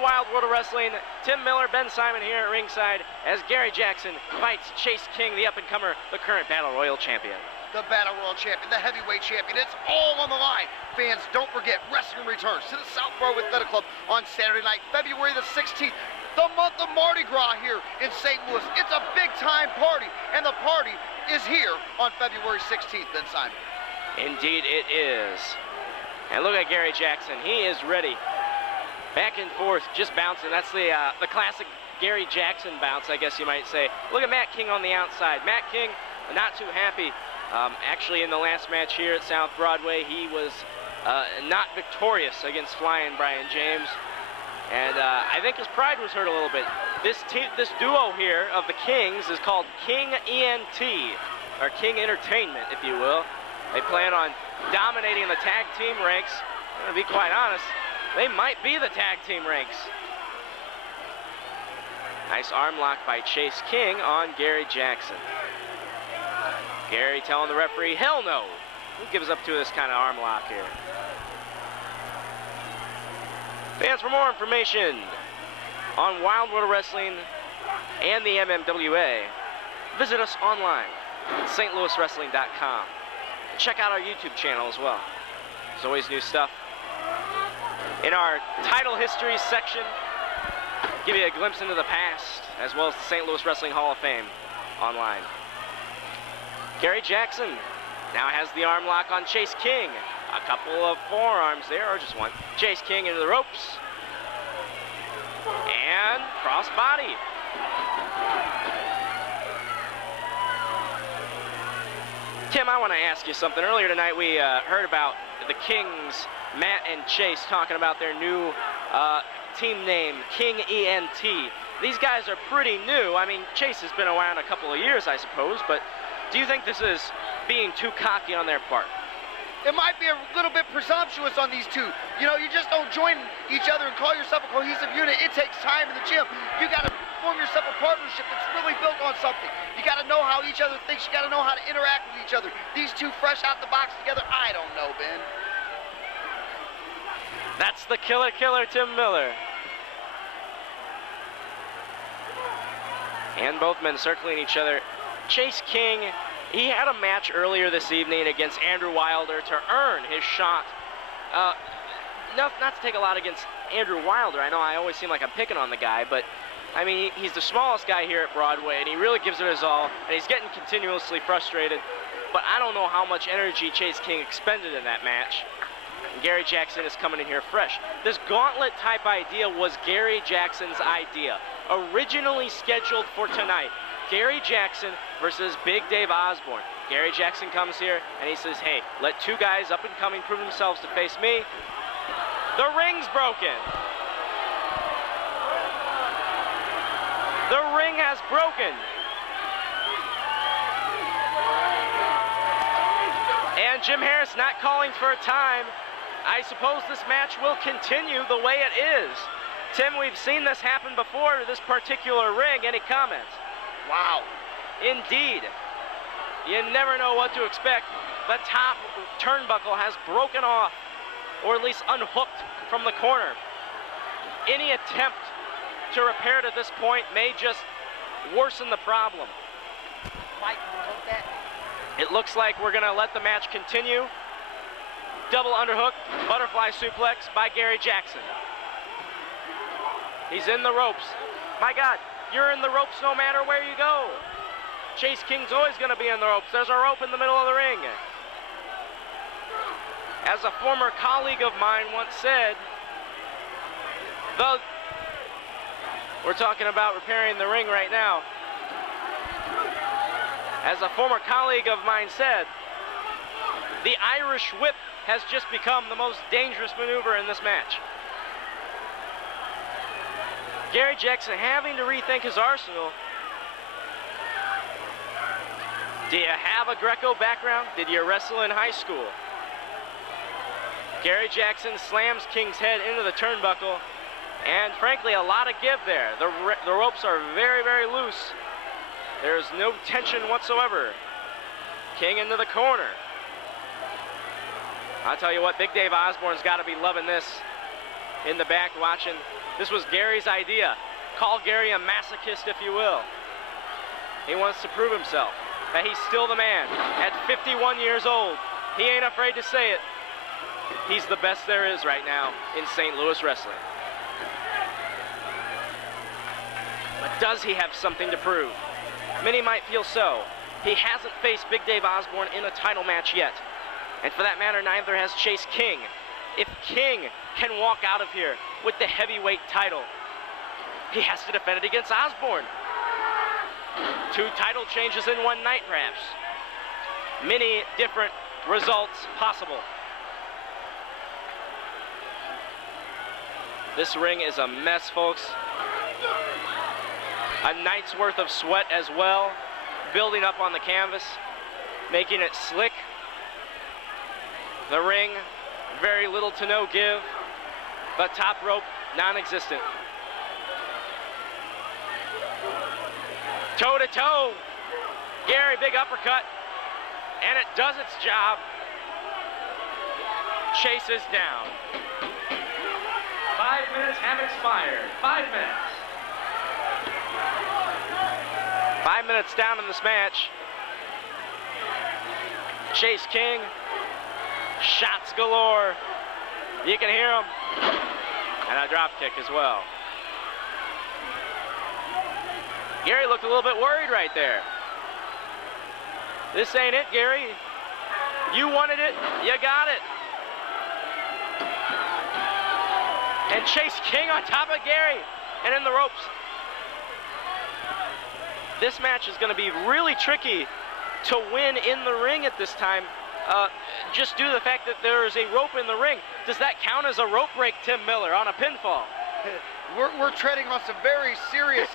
the wild world of wrestling. Tim Miller, Ben Simon here at ringside as Gary Jackson fights Chase King, the up-and-comer, the current Battle Royal champion. The Battle Royal champion, the heavyweight champion, it's all on the line. Fans, don't forget, wrestling returns to the South Broadway Athletic Club on Saturday night, February the 16th, the month of Mardi Gras here in St. Louis. It's a big-time party, and the party is here on February 16th, Ben Simon. Indeed it is. And look at Gary Jackson, he is ready. Back and forth, just bouncing. That's the classic Gary Jackson bounce, I guess you might say. Look at Matt King on the outside. Matt King, not too happy. Actually, in the last match here at South Broadway, he was not victorious against Flying Brian James. And I think his pride was hurt a little bit. This duo here of the Kings is called King ENT, or King Entertainment, if you will. They plan on dominating the tag team ranks. I'm going to be quite honest, they might be the tag team ranks. Nice arm lock by Chase King on Gary Jackson. Gary telling the referee, hell no. Who gives up to this kind of arm lock here? Fans, for more information on Wild World of Wrestling and the MMWA, visit us online at stlouiswrestling.com. Check out our YouTube channel as well. There's always new stuff. In our title history section, give you a glimpse into the past, as well as the St. Louis Wrestling Hall of Fame online. Gary Jackson now has the arm lock on Chase King. A couple of forearms there, or just one. Chase King into the ropes. And cross body. Tim, I want to ask you something. Earlier tonight we heard about the Kings, Matt and Chase, talking about their new team name, King ENT. These guys are pretty new. I mean, Chase has been around a couple of years, I suppose, but do you think this is being too cocky on their part? It might be a little bit presumptuous on these two. You know, you just don't join each other and call yourself a cohesive unit. It takes time in the gym. You got to form yourself a partnership that's really built on something. You got to know how each other thinks. You got to know how to interact with each other. These two fresh out the box together, I don't know, Ben. That's the killer, Tim Miller. And both men circling each other. Chase King, he had a match earlier this evening against Andrew Wilder to earn his shot. Not to take a lot against Andrew Wilder. I know I always seem like I'm picking on the guy, but I mean, he's the smallest guy here at Broadway, and he really gives it his all, and he's getting continuously frustrated. But I don't know how much energy Chase King expended in that match. And Gary Jackson is coming in here fresh. This gauntlet type idea was Gary Jackson's idea, originally scheduled for tonight. Gary Jackson versus Big Dave Osborne. Gary Jackson comes here and he says, hey, let two guys up and coming prove themselves to face me. The ring's broken. The ring has broken. And Jim Harris not calling for a time. I suppose this match will continue the way it is. Tim, we've seen this happen before to this particular ring. Any comments? Wow. Indeed. You never know what to expect. The top turnbuckle has broken off, or at least unhooked from the corner. Any attempt to repair it at this point may just worsen the problem. Mike, can you hook that? It looks like we're going to let the match continue. Double underhook, butterfly suplex by Gary Jackson. He's in the ropes. My God, you're in the ropes no matter where you go. Chase King's always going to be in the ropes. There's a rope in the middle of the ring. As a former colleague of mine once said, we're talking about repairing the ring right now. As a former colleague of mine said, the Irish whip has just become the most dangerous maneuver in this match. Gary Jackson having to rethink his arsenal. Do you have a Greco background? Did you wrestle in high school? Gary Jackson slams King's head into the turnbuckle, and frankly, a lot of give there. The ropes are very, very loose. There's no tension whatsoever. King into the corner. I'll tell you what, Big Dave Osborne's got to be loving this. in the back watching. This was Gary's idea. Call Gary a masochist, if you will. He wants to prove himself, that he's still the man. At 51 years old, he ain't afraid to say it. He's the best there is right now in St. Louis wrestling. But does he have something to prove? Many might feel so. He hasn't faced Big Dave Osborne in a title match yet. And for that matter, neither has Chase King. If King can walk out of here with the heavyweight title, he has to defend it against Osborne. 2 title changes in one night, perhaps. Many different results possible. This ring is a mess, folks. A night's worth of sweat as well, building up on the canvas, making it slick. The ring, very little to no give. The top rope, non-existent. Toe to toe. Gary, big uppercut. And it does its job. Chase is down. 5 minutes have expired. 5 minutes. 5 minutes down in this match. Chase King. Shots galore. You can hear them. And a drop kick as well. Gary looked a little bit worried right there. This ain't it, Gary. You wanted it, you got it. And Chase King on top of Gary and in the ropes. This match is going to be really tricky to win in the ring at this time, just due to the fact that there is a rope in the ring. Does that count as a rope break, Tim Miller, on a pinfall? We're treading on some very serious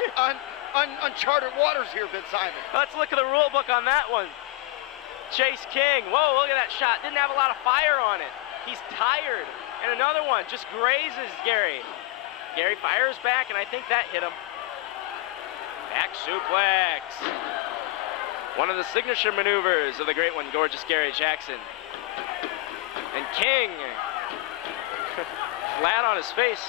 uncharted waters here, Ben Simon. Let's look at the rule book on that one. Chase King, whoa, look at that shot. Didn't have a lot of fire on it. He's tired. And another one just grazes Gary. Gary fires back, and I think that hit him. Back suplex. One of the signature maneuvers of the great one, gorgeous Gary Jackson. And King, flat on his face.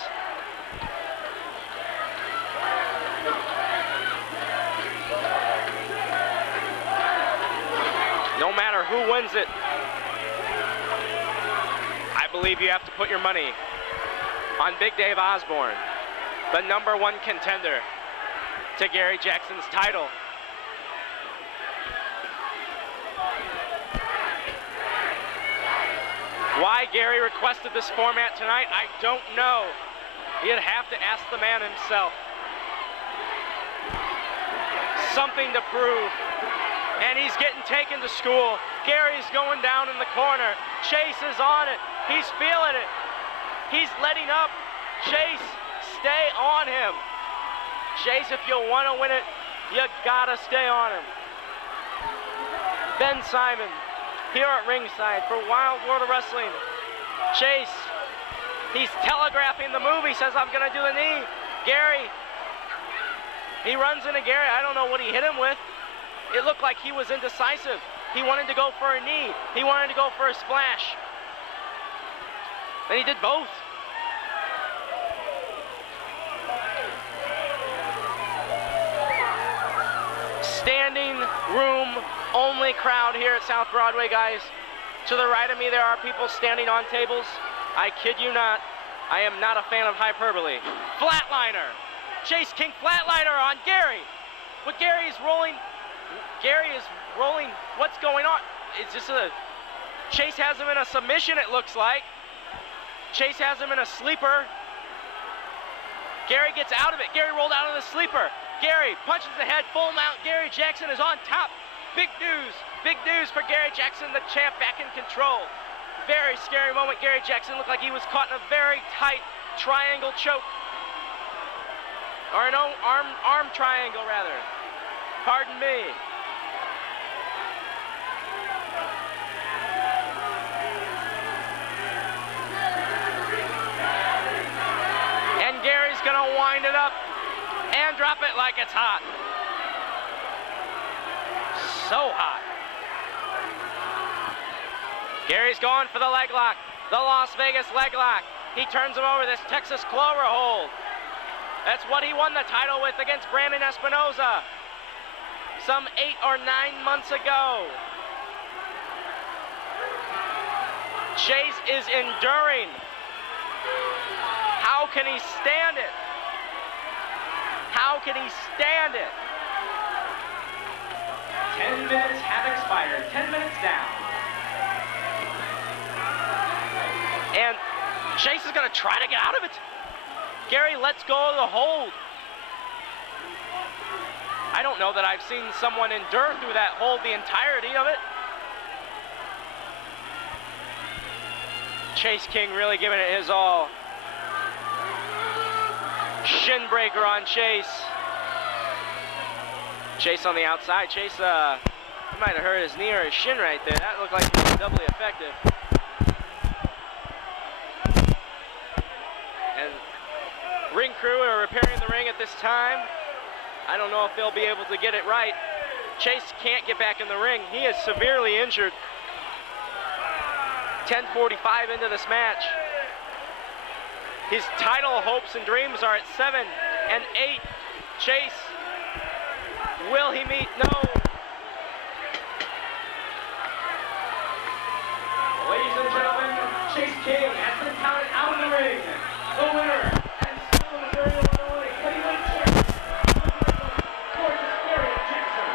No matter who wins it, I believe you have to put your money on Big Dave Osborne, the #1 contender to Gary Jackson's title. Why Gary requested this format tonight, I don't know. You'd have to ask the man himself. Something to prove. And he's getting taken to school. Gary's going down in the corner. Chase is on it. He's feeling it. He's letting up. Chase, stay on him. Chase, if you want to win it, you gotta stay on him. Ben Simon, here at ringside for Wild World of Wrestling. Chase, he's telegraphing the move. He says, I'm gonna do the knee. Gary, he runs into Gary. I don't know what he hit him with. It looked like he was indecisive. He wanted to go for a knee. He wanted to go for a splash. And he did both. Standing room only crowd here at South Broadway, guys. To the right of me, there are people standing on tables. I kid you not. I am not a fan of hyperbole. Flatliner. Chase King flatliner on Gary. But Gary is rolling. Gary is rolling. What's going on? It's just a... Chase has him in a submission, it looks like. Chase has him in a sleeper. Gary gets out of it. Gary rolled out of the sleeper. Gary punches the head, full mount. Gary Jackson is on top. Big news for Gary Jackson, the champ, back in control. Very scary moment. Gary Jackson looked like he was caught in a very tight triangle choke. Or an arm triangle, rather. Pardon me. And Gary's gonna wind it up and drop it like it's hot. So hot. Gary's going for the leg lock. The Las Vegas leg lock. He turns him over, this Texas Clover hold. That's what he won the title with against Brandon Espinoza some 8 or 9 months ago. Chase is enduring. How can he stand it? How can he stand it? 10 minutes have expired. 10 minutes down. And Chase is going to try to get out of it. Gary lets go of the hold. I don't know that I've seen someone endure through that hold the entirety of it. Chase King really giving it his all. Shin breaker on Chase. Chase on the outside. Chase, he might have hurt his knee or his shin right there. That looked like he was doubly effective. And ring crew are repairing the ring at this time. I don't know if they'll be able to get it right. Chase can't get back in the ring. He is severely injured. 10:45 into this match. His title hopes and dreams are at 7 and 8. Chase, will he meet? No. Ladies and gentlemen, Chase King has been counted out of the ring. The winner, and still the Missouri, Illinois heavyweight champion, gorgeous Gary Jackson.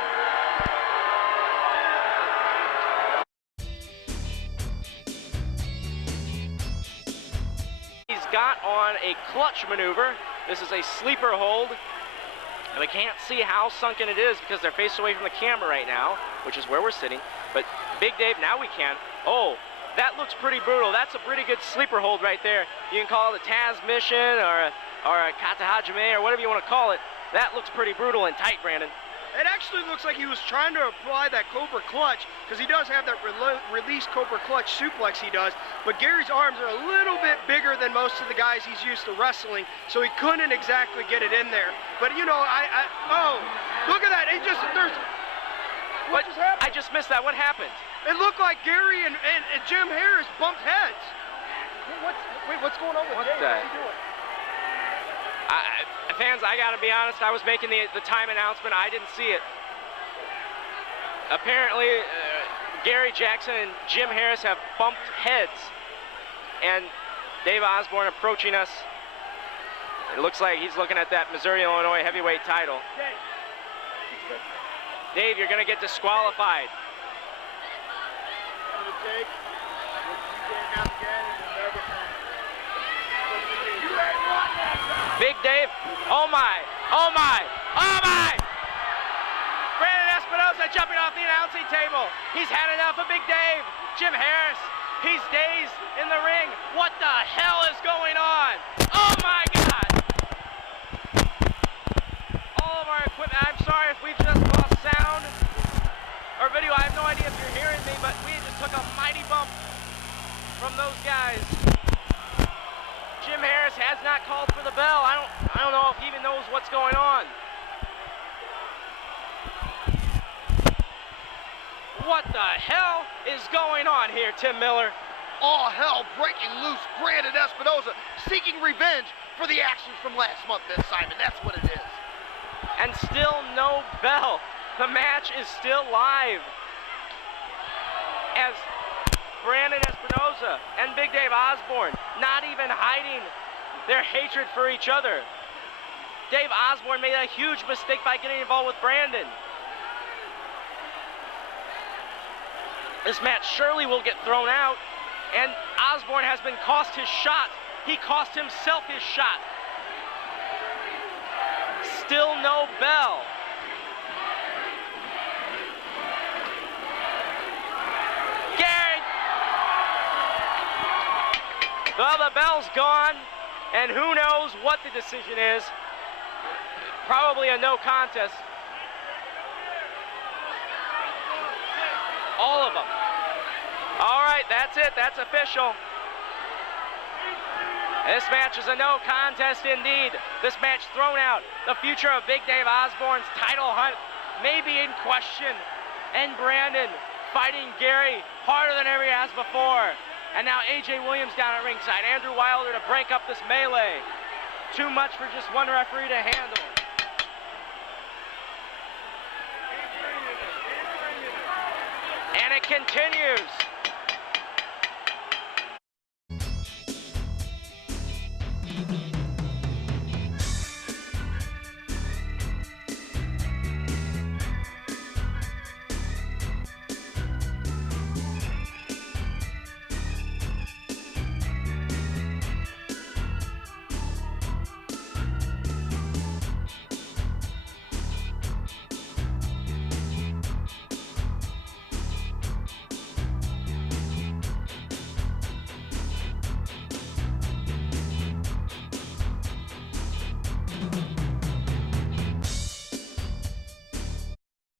He's got on a clutch maneuver. This is a sleeper hold. And we can't see how sunken it is because they're faced away from the camera right now, which is where we're sitting. But Big Dave, now we can. Oh, that looks pretty brutal. That's a pretty good sleeper hold right there. You can call it a Taz mission or a Kata Hajime or whatever you want to call it. That looks pretty brutal and tight, Brandon. It actually looks like he was trying to apply that Cobra clutch, because he does have that release Cobra clutch suplex he does, but Gary's arms are a little bit bigger than most of the guys he's used to wrestling, so he couldn't exactly get it in there. But you know, oh, look at that, what just happened? I just missed that, what happened? It looked like Gary and Jim Harris bumped heads. What's going on with what Dave? What's he doing? Fans, I gotta be honest, I was making the time announcement, I didn't see it. Apparently, Gary Jackson and Jim Harris have bumped heads. And Dave Osborne approaching us. It looks like he's looking at that Missouri, Illinois heavyweight title. Dave, you're gonna get disqualified. Big Dave, oh my, oh my, oh my! Brandon Espinoza jumping off the announcing table. He's had enough of Big Dave. Jim Harris, he's dazed in the ring. What the hell is going on? Oh my God! All of our equipment, I'm sorry if we've just lost sound or video. I have no idea if you're hearing me, but we just took a mighty bump from those guys. Jim Harris has not called for the bell. I don't know if he even knows what's going on. What the hell is going on here, Tim Miller? All hell breaking loose. Brandon Espinoza seeking revenge for the actions from last month, Ben Simon. That's what it is. And still no bell. The match is still live. As Brandon Espinoza and Big Dave Osborne not even hiding their hatred for each other. Dave Osborne made a huge mistake by getting involved with Brandon. This match surely will get thrown out, and Osborne has been cost his shot. He cost himself his shot. Still no bell. Well, the bell's gone, and who knows what the decision is. Probably a no contest. All of them. All right, that's it. That's official. This match is a no contest indeed. This match thrown out. The future of Big Dave Osborne's title hunt may be in question. And Brandon fighting Gary harder than ever he has before. And now A.J. Williams down at ringside. Andrew Wilder to break up this melee. Too much for just one referee to handle. And it continues.